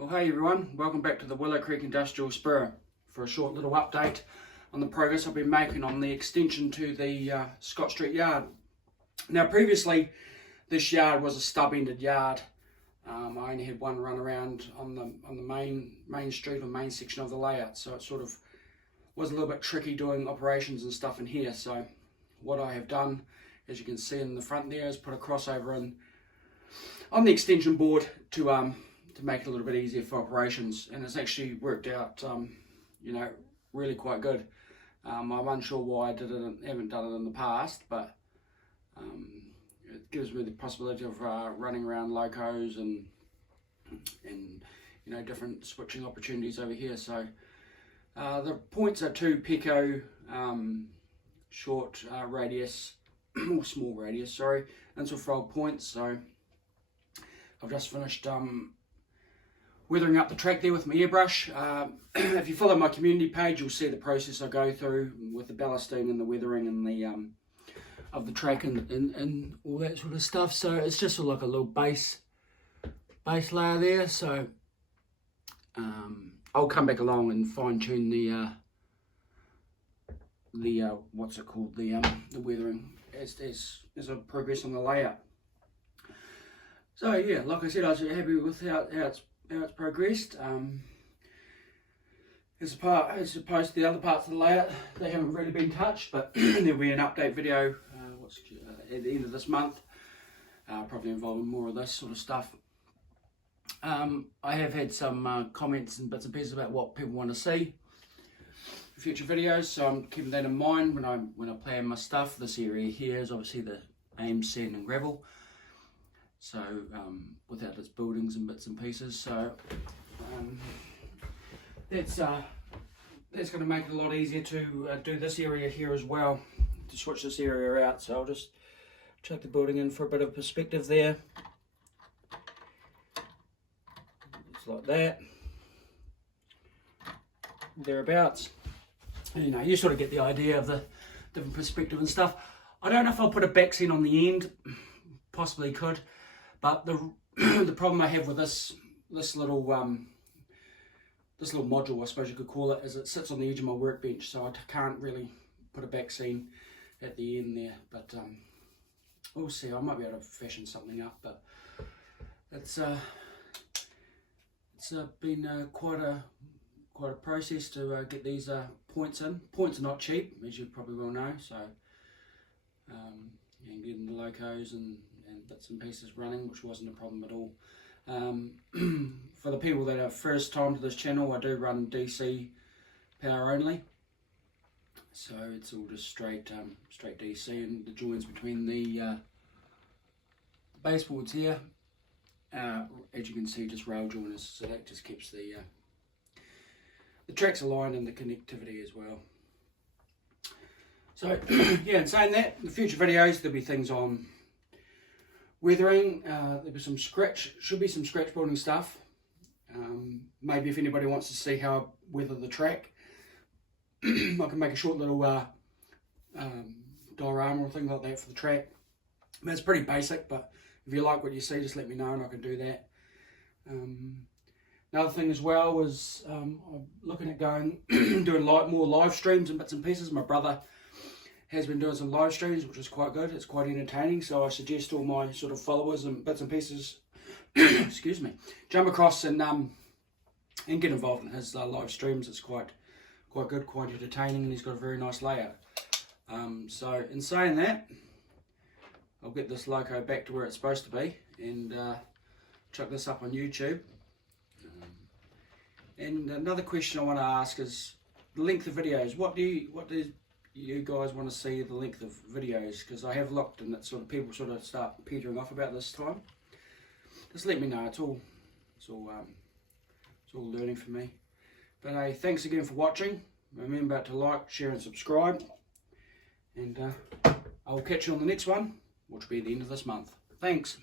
Well, hey everyone, welcome back to the Willow Creek Industrial Spur for a short little update on the progress I've been making on the extension to the Scott Street yard. Now previously this yard was a stub-ended yard. I only had one run around on the main street or main section of the layout, so it sort of was a little bit tricky doing operations and stuff in here. So what I have done, as you can see in the front there, is put a crossover in on the extension board to make it a little bit easier for operations, and it's actually worked out really quite good. I'm unsure why I haven't done it in the past, but it gives me the possibility of running around locos and different switching opportunities over here. So the points are 2 pico short radius or small radius, sorry, Insulfrog points. So I've just finished weathering up the track there with my airbrush. If you follow my community page, you'll see the process I go through with the ballasting and the weathering and the of the track and all that sort of stuff. So it's just sort of like a little base layer there. So I'll come back along and fine tune the what's it called, the weathering as I progress on the layout. So yeah, like I said, I was happy with how it's progressed. As opposed to the other parts of the layout, they haven't really been touched, but there'll be an update video at the end of this month, probably involving more of this sort of stuff. I have had some comments and bits and pieces about what people want to see for future videos, so I'm keeping that in mind when I plan my stuff. This area here is obviously the AIM sand and gravel, so without its buildings and bits and pieces. So that's going to make it a lot easier to do this area here as well, to switch this area out. So I'll just chuck the building in for a bit of perspective there. It's like that, thereabouts. And, you sort of get the idea of the different perspective and stuff. I don't know if I'll put a back seat on the end, possibly could, but the problem I have with this little module, I suppose you could call it, is it sits on the edge of my workbench, so I can't really put a back seat at the end there. But we'll see. I might be able to fashion something up, but it's been quite a process to get these points in. Points are not cheap, as you probably well know. So getting the locos and bits and pieces running, which wasn't a problem at all. For the people that are first time to this channel, I do run DC power only, so it's all just straight DC, and the joins between the baseboards here, as you can see, just rail joiners, so that just keeps the tracks aligned and the connectivity as well. So yeah, in saying that, in the future videos there'll be things on weathering. There'll be should be some scratch building stuff. Maybe if anybody wants to see how I weather the track, I can make a short little diorama or thing like that for the track. I mean, it's pretty basic, but if you like what you see, just let me know and I can do that. Another thing as well was I'm looking at doing more live streams and bits and pieces. My brother has been doing some live streams, which is quite good. It's quite entertaining, so I suggest all my sort of followers and bits and pieces excuse me, jump across and get involved in his live streams. It's quite good, quite entertaining, and he's got a very nice layout. So in saying that, I'll get this loco back to where it's supposed to be and chuck this up on YouTube. And another question I want to ask is the length of videos. What do you guys want to see the length of videos? Because I have looked and that people sort of start petering off about this time. Just let me know. It's all learning for me. But hey, thanks again for watching. Remember to like, share and subscribe. And I'll catch you on the next one, which will be at the end of this month. Thanks.